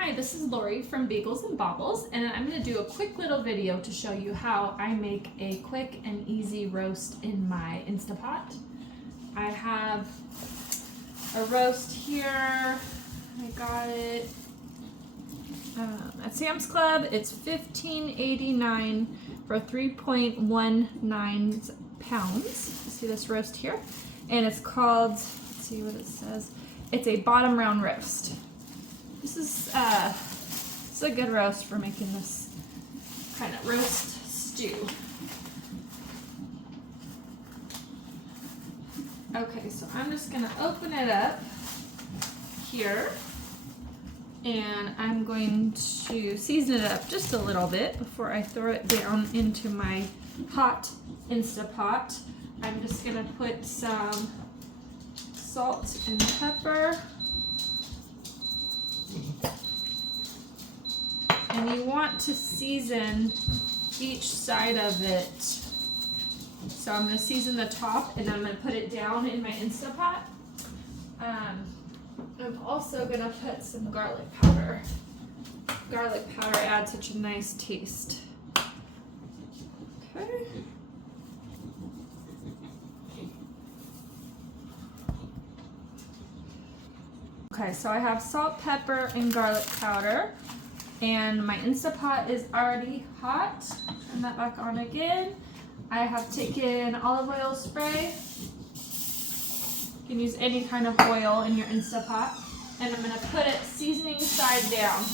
Hi, this is Lori from Bagels and Bobbles, and I'm going to do a quick little video to show you how I make a quick and easy roast in my Instapot. I have a roast here. I got it at Sam's Club. It's $15.89 for 3.19 pounds. See this roast here? And it's called, let's see what it says. It's a bottom round roast. This is it's a good roast for making this kind of roast stew. Okay, so I'm just gonna open it up here, and I'm going to season it up just a little bit before I throw it down into my hot Instapot. I'm just gonna put some salt and pepper. And you want to season each side of it. So I'm going to season the top, and I'm going to put it down in my Instapot. I'm also going to put some garlic powder. Garlic powder adds such a nice taste. Okay. Okay, so I have salt, pepper, and garlic powder. And my Instapot is already hot. Turn that back on again. I have taken olive oil spray. You can use any kind of oil in your Instapot. And I'm going to put it seasoning side down.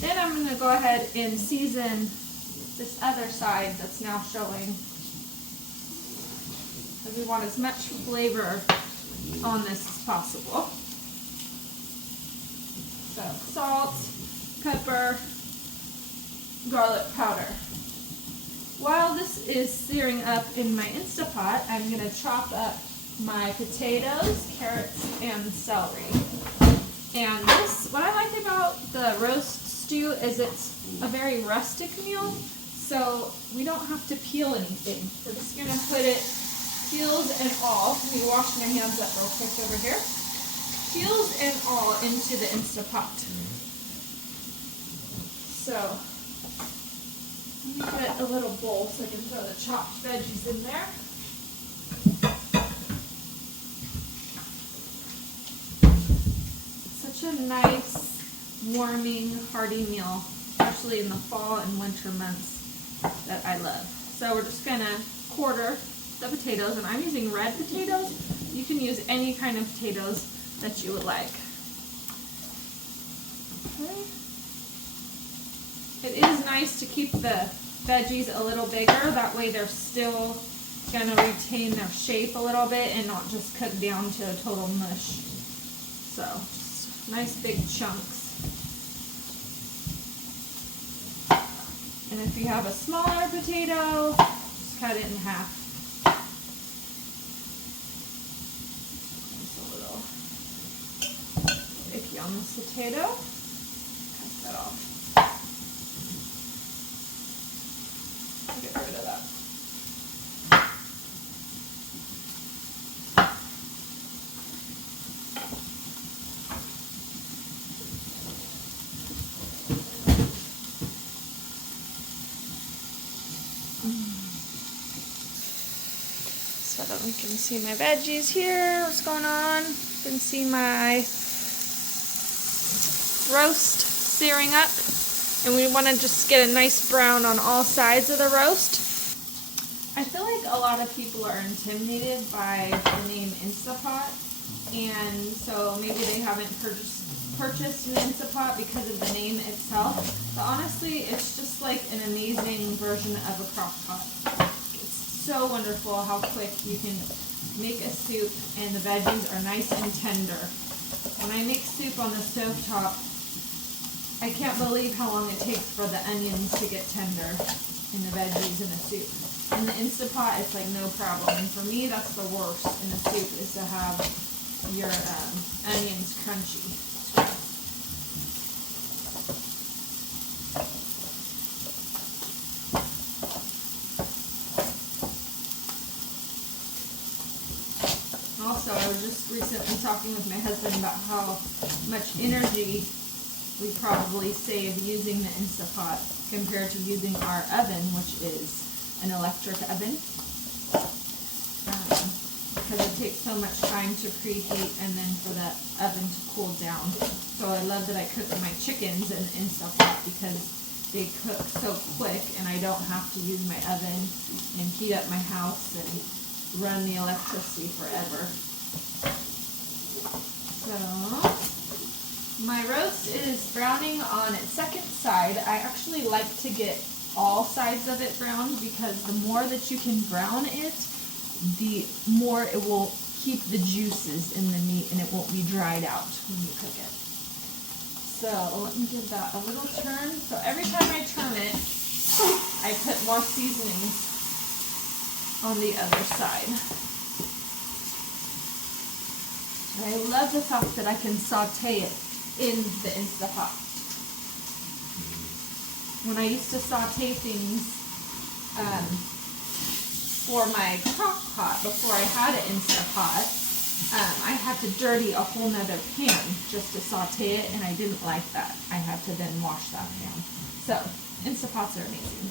Then I'm going to go ahead and season this other side that's now showing. Because we want as much flavor on this as possible. So salt, pepper, garlic powder. While this is searing up in my Instapot, I'm going to chop up my potatoes, carrots, and celery. And this, what I like about the roast stew is it's a very rustic meal, so we don't have to peel anything. We're just going to put it peels and all. Let me wash my hands up real quick over here. Peels and all into the Instapot. So, let me put a little bowl so I can throw the chopped veggies in there. Such a nice, warming, hearty meal, especially in the fall and winter months that I love. So we're just going to quarter the potatoes, and I'm using red potatoes. You can use any kind of potatoes that you would like. Okay. It is nice to keep the veggies a little bigger, that way they're still going to retain their shape a little bit and not just cook down to a total mush. So, just nice big chunks. And if you have a smaller potato, just cut it in half. On this potato, cut that off. Get rid of that. So you can see my veggies here. What's going on? You can see my roast searing up, and we want to just get a nice brown on all sides of the roast. I feel like a lot of people are intimidated by the name Instapot, and so maybe they haven't purchased an Instapot because of the name itself, but honestly it's just like an amazing version of a crock pot. It's so wonderful how quick you can make a soup and the veggies are nice and tender. When I make soup on the stovetop, I can't believe how long it takes for the onions to get tender and the veggies in a soup. In the Instapot, it's like no problem. And for me, that's the worst in a soup, is to have your onions crunchy. Also, I was just recently been talking with my husband about how much energy we probably save using the Instapot compared to using our oven, which is an electric oven. Because it takes so much time to preheat and then for the oven to cool down. So I love that I cook my chickens in the Instapot because they cook so quick and I don't have to use my oven and heat up my house and run the electricity forever. So my roast is browning on its second side. I actually like to get all sides of it browned because the more that you can brown it, the more it will keep the juices in the meat and it won't be dried out when you cook it. So let me give that a little turn. So every time I turn it, I put more seasonings on the other side. I love the fact that I can saute it in the Instapot. When I used to saute things for my crock pot before I had an Instapot, I had to dirty a whole nother pan just to saute it, and I didn't like that. I had to then wash that pan. So Instapots are amazing.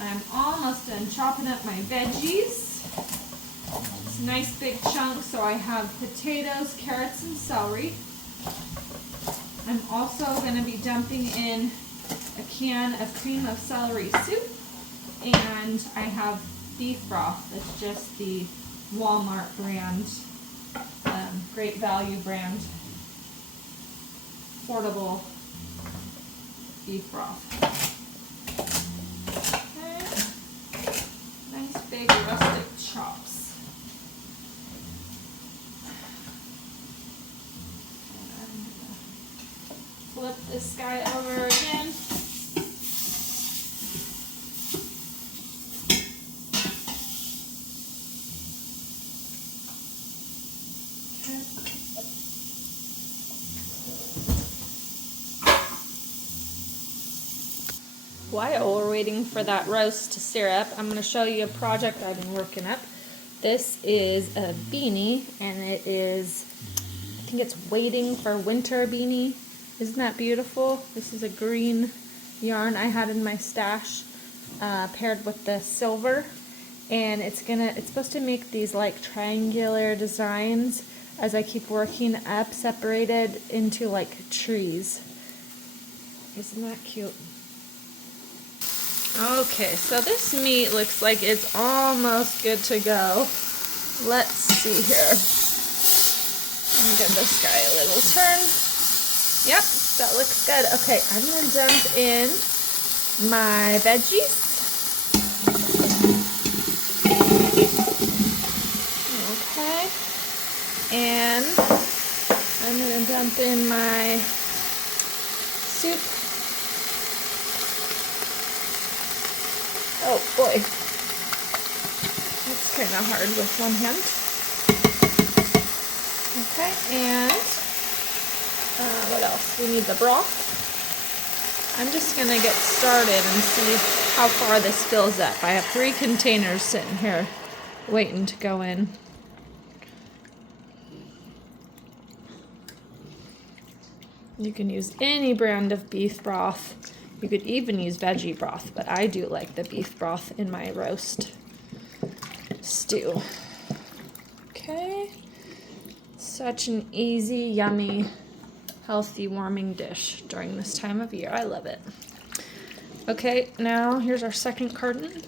I'm almost done chopping up my veggies. It's a nice big chunk, so I have potatoes, carrots, and celery. I'm also going to be dumping in a can of cream of celery soup, and I have beef broth. It's just the Walmart brand, Great Value brand, portable beef broth. Okay. Nice big rustic chops. Flip this guy over again. While we're waiting for that roast to sear up, I'm going to show you a project I've been working up. This is a beanie, and it is, I think it's waiting for winter beanie. Isn't that beautiful? This is a green yarn I had in my stash, paired with the silver, and it's supposed to make these like triangular designs as I keep working up, separated into like trees. Isn't that cute? Okay, so this meat looks like it's almost good to go. Let's see here. Let me give this guy a little turn. Yep, that looks good. Okay, I'm going to dump in my veggies. Okay, and I'm going to dump in my soup. Oh boy, that's kind of hard with one hand. Okay, and what else? We need the broth. I'm just going to get started and see how far this fills up. I have 3 containers sitting here waiting to go in. You can use any brand of beef broth. You could even use veggie broth, but I do like the beef broth in my roast stew. Okay. Such an easy, yummy, healthy, warming dish during this time of year. I love it. Okay, now here's our second carton.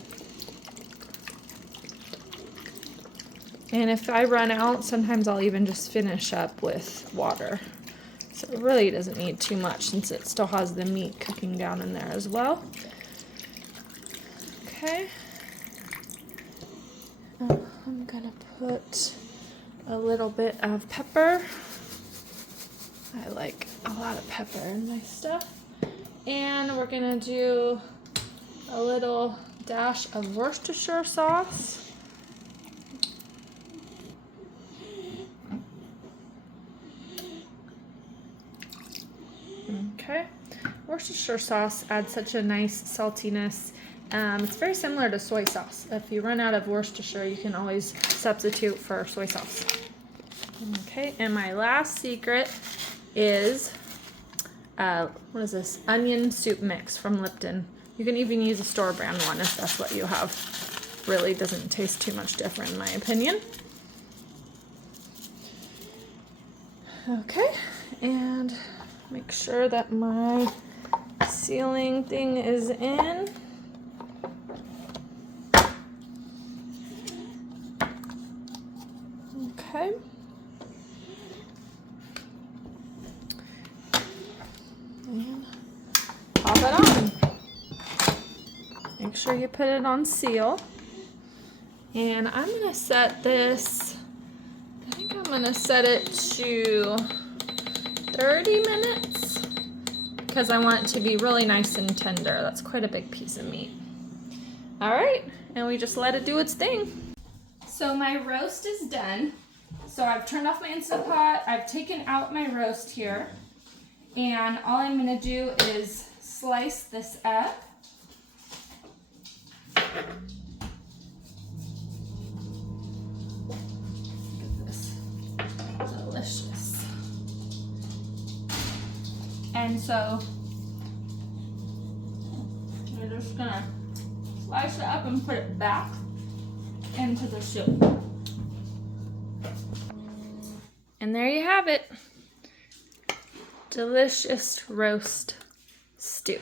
And if I run out, sometimes I'll even just finish up with water. So it really doesn't need too much since it still has the meat cooking down in there as well. Okay. I'm gonna put a little bit of pepper. I like a lot of pepper in my stuff. And we're gonna do a little dash of Worcestershire sauce. Okay, Worcestershire sauce adds such a nice saltiness It's very similar to soy sauce. If you run out of Worcestershire, you can always substitute for soy sauce. Okay, and my last secret is, what is this? Onion soup mix from Lipton. You can even use a store brand one if that's what you have. Really doesn't taste too much different in my opinion. Okay, and make sure that my sealing thing is in. Okay. And pop it on. Make sure you put it on seal. And I'm going to set this, I think I'm going to set it to 30 minutes because I want it to be really nice and tender. That's quite a big piece of meat. All right, and we just let it do its thing. So my roast is done. So I've turned off my Instapot. I've taken out my roast here. And all I'm going to do is slice this up. Delicious. And so we're just gonna slice it up and put it back into the soup. And there you have it. Delicious roast stew.